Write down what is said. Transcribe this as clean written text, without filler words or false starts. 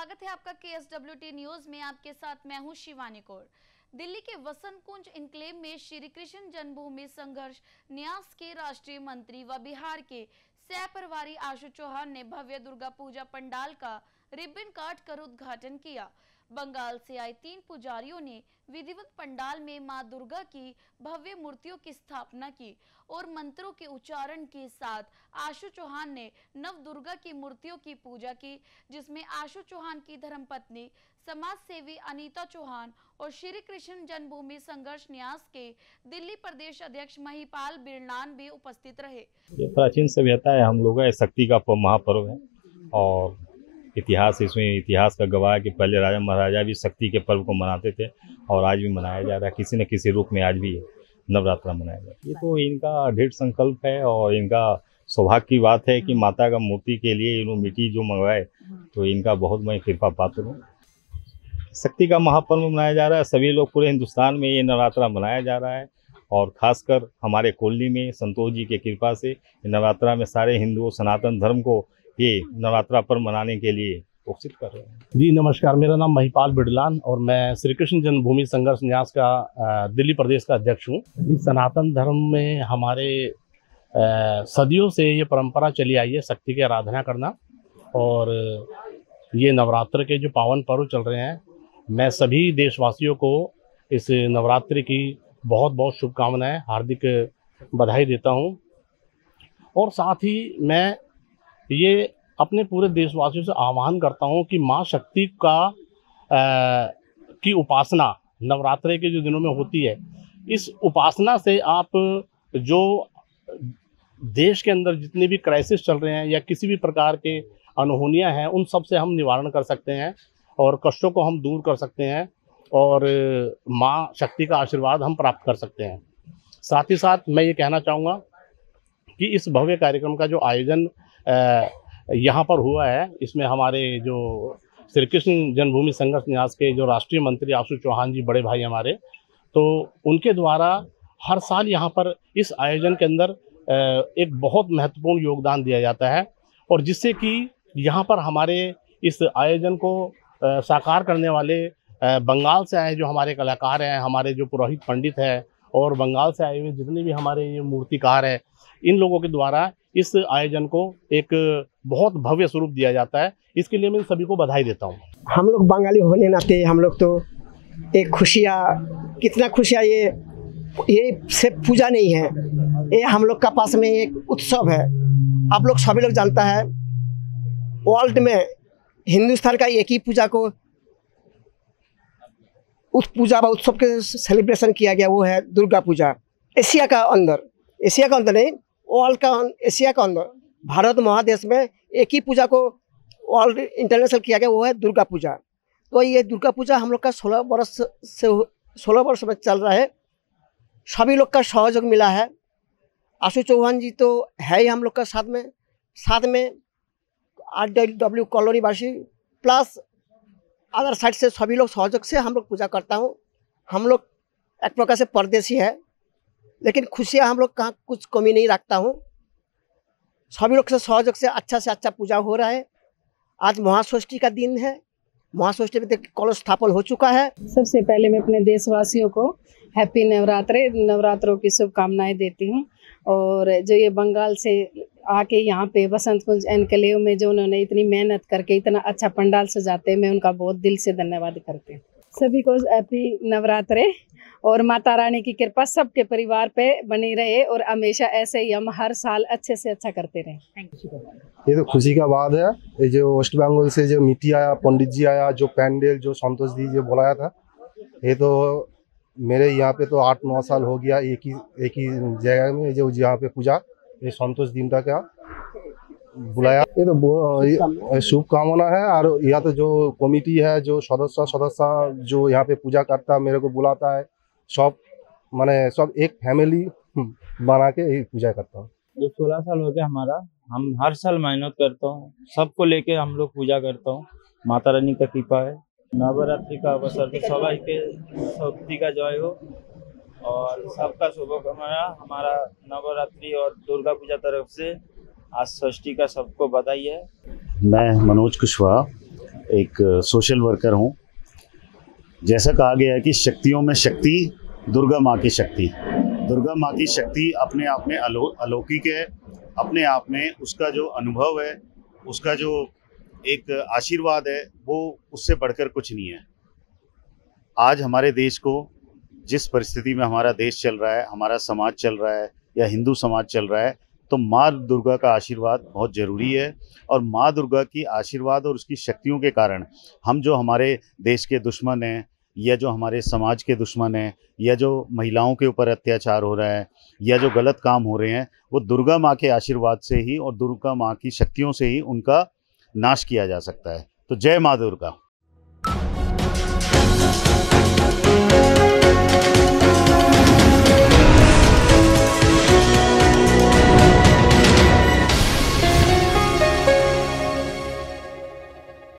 स्वागत है आपका KSWT न्यूज में। आपके साथ मैं हूं शिवानी कौर। दिल्ली के वसंत कुंज इनक्लेव में श्री कृष्ण जन्मभूमि संघर्ष न्यास के राष्ट्रीय मंत्री व बिहार के सह प्रभारी आशु चौहान ने भव्य दुर्गा पूजा पंडाल का रिबन काट कर उद्घाटन किया। बंगाल से आए 3 पुजारियों ने विधिवत पंडाल में मां दुर्गा की भव्य मूर्तियों की स्थापना की और मंत्रों के उच्चारण के साथ आशु चौहान ने नव दुर्गा की मूर्तियों की पूजा की, जिसमें आशु चौहान की धर्मपत्नी समाज सेवी अनीता चौहान और श्री कृष्ण जन्मभूमि संघर्ष न्यास के दिल्ली प्रदेश अध्यक्ष महिपाल बिरलान भी उपस्थित रहे। ये प्राचीन सभ्यता है, हम लोग का शक्ति का महापर्व है और इतिहास का गवाह है कि पहले राजा महाराजा भी शक्ति के पर्व को मनाते थे और आज भी मनाया जा रहा है। किसी न किसी रूप में आज भी नवरात्रा मनाया जा रहा है। ये तो इनका दृढ़ संकल्प है और इनका सौभाग्य की बात है कि माता का मूर्ति के लिए इन्होंने मिट्टी जो मंगवाए, तो इनका बहुत मैं कृपा पात्र हूँ। शक्ति का महापर्व मनाया जा रहा है। सभी लोग पूरे हिंदुस्तान में ये नवरात्रा मनाया जा रहा है और खासकर हमारे कोल्ली में संतोष जी की कृपा से नवरात्रा में सारे हिंदुओं सनातन धर्म को ये नवरात्रा पर्व मनाने के लिए उचित कर रहे हैं। जी नमस्कार, मेरा नाम महिपाल बिरलान और मैं श्री कृष्ण जन्मभूमि संघर्ष न्यास का दिल्ली प्रदेश का अध्यक्ष हूँ। सनातन धर्म में हमारे सदियों से ये परंपरा चली आई है शक्ति की आराधना करना, और ये नवरात्र के जो पावन पर्व चल रहे हैं, मैं सभी देशवासियों को इस नवरात्रि की बहुत बहुत शुभकामनाएं, हार्दिक बधाई देता हूँ। और साथ ही मैं ये अपने पूरे देशवासियों से आह्वान करता हूँ कि माँ शक्ति की उपासना नवरात्रि के जो दिनों में होती है, इस उपासना से आप जो देश के अंदर जितने भी क्राइसिस चल रहे हैं या किसी भी प्रकार के अनहोनियाँ हैं, उन सब से हम निवारण कर सकते हैं और कष्टों को हम दूर कर सकते हैं और माँ शक्ति का आशीर्वाद हम प्राप्त कर सकते हैं। साथ ही साथ मैं ये कहना चाहूँगा कि इस भव्य कार्यक्रम का जो आयोजन यहाँ पर हुआ है, इसमें हमारे जो श्री कृष्ण जन्मभूमि संघर्ष न्यास के जो राष्ट्रीय मंत्री आशु चौहान जी, बड़े भाई हमारे, तो उनके द्वारा हर साल यहाँ पर इस आयोजन के अंदर एक बहुत महत्वपूर्ण योगदान दिया जाता है, और जिससे कि यहाँ पर हमारे इस आयोजन को साकार करने वाले बंगाल से आए जो हमारे कलाकार हैं, हमारे जो पुरोहित पंडित हैं और बंगाल से आए हुए जितने भी हमारे ये मूर्तिकार हैं, इन लोगों के द्वारा इस आयोजन को एक बहुत भव्य स्वरूप दिया जाता है। इसके लिए मैं सभी को बधाई देता हूँ। हम लोग बंगाली होने नाते हम लोग तो एक खुशियाँ, कितना खुशियाँ, ये सिर्फ पूजा नहीं है, ये हम लोग का पास में एक उत्सव है। आप लोग सभी लोग जानता है, वर्ल्ड में हिंदुस्तान का एक ही पूजा को उस पूजा व उत्सव के सेलिब्रेशन किया गया, वो है दुर्गा पूजा। एशिया का अंदर नहीं, वर्ल्ड का, एशिया का अंदर, भारत महादेश में एक ही पूजा को वर्ल्ड इंटरनेशनल किया गया, वो है दुर्गा पूजा। तो ये दुर्गा पूजा हम लोग का 16 वर्ष में चल रहा है। सभी लोग का सहयोग मिला है। आशु चौहान जी तो है ही हम लोग का साथ में RW कॉलोनी वासी प्लस अदर साइड से सभी लोग सहयोग से हम लोग पूजा करता हूँ। हम लोग एक प्रकार से परदेसी है, लेकिन खुशियाँ हम लोग कहाँ कुछ कमी नहीं रखता हूँ। सभी लोग से सहयोग से अच्छा पूजा हो रहा है। आज महाषष्ठी का दिन है, महाषष्ठी में कलश स्थापन हो चुका है। सबसे पहले मैं अपने देशवासियों को हैप्पी नवरात्रों की शुभकामनाएं देती हूँ। और जो ये बंगाल से आके यहाँ पे वसंत कुंज एनक्लेव में जो उन्होंने इतनी मेहनत करके इतना अच्छा पंडाल सजाते हैं, मैं उनका बहुत दिल से धन्यवाद करती हूँ। सभी को हैप्पी नवरात्रे और माता रानी की कृपा सबके परिवार पे बनी रहे और हमेशा ऐसे ही हम हर साल अच्छे से अच्छा करते रहें। ये तो खुशी का बात है। ये जो वेस्ट बंगाल से जो मिट्टी आया, पंडित जी आया, जो पैंडल जो संतोष जी जो बुलाया था, ये तो मेरे यहाँ पे तो 8-9 साल हो गया एक ही जगह में जो यहाँ पे पूजा, ये संतोष दिमटा का बुलाया। ये तो शुभकामना है। और यहाँ तो जो कमिटी है, जो सदस्य जो यहाँ पे पूजा करता है, मेरे को बुलाता है, सब एक फैमिली बना के यही पूजा करता हूँ। ये 16 साल हो गया हमारा। हम हर साल मेहनत करता हूँ, सबको लेके हम लोग पूजा करता हूँ। माता रानी का कृपा है। नवरात्रि का अवसर पे सभी के शक्ति का जय हो और सबका शुभकामना। हमारा नवरात्रि और दुर्गा पूजा तरफ से आज षष्ठी का सबको बधाई है। मैं मनोज कुशवाहा एक सोशल वर्कर हूँ। जैसा कहा गया है कि शक्तियों में शक्ति दुर्गा माँ की शक्ति। दुर्गा माँ की शक्ति अपने आप में अलौकिक है, अपने आप में उसका जो अनुभव है, उसका जो एक आशीर्वाद है, वो उससे बढ़कर कुछ नहीं है। आज हमारे देश को जिस परिस्थिति में हमारा देश चल रहा है, हमारा समाज चल रहा है या हिंदू समाज चल रहा है, तो माँ दुर्गा का आशीर्वाद बहुत ज़रूरी है। और माँ दुर्गा की आशीर्वाद और उसकी शक्तियों के कारण हम जो हमारे देश के दुश्मन हैं या जो हमारे समाज के दुश्मन हैं या जो महिलाओं के ऊपर अत्याचार हो रहा है या जो गलत काम हो रहे हैं, वो दुर्गा माँ के आशीर्वाद से ही और दुर्गा माँ की शक्तियों से ही उनका नाश किया जा सकता है। तो जय माँ दुर्गा।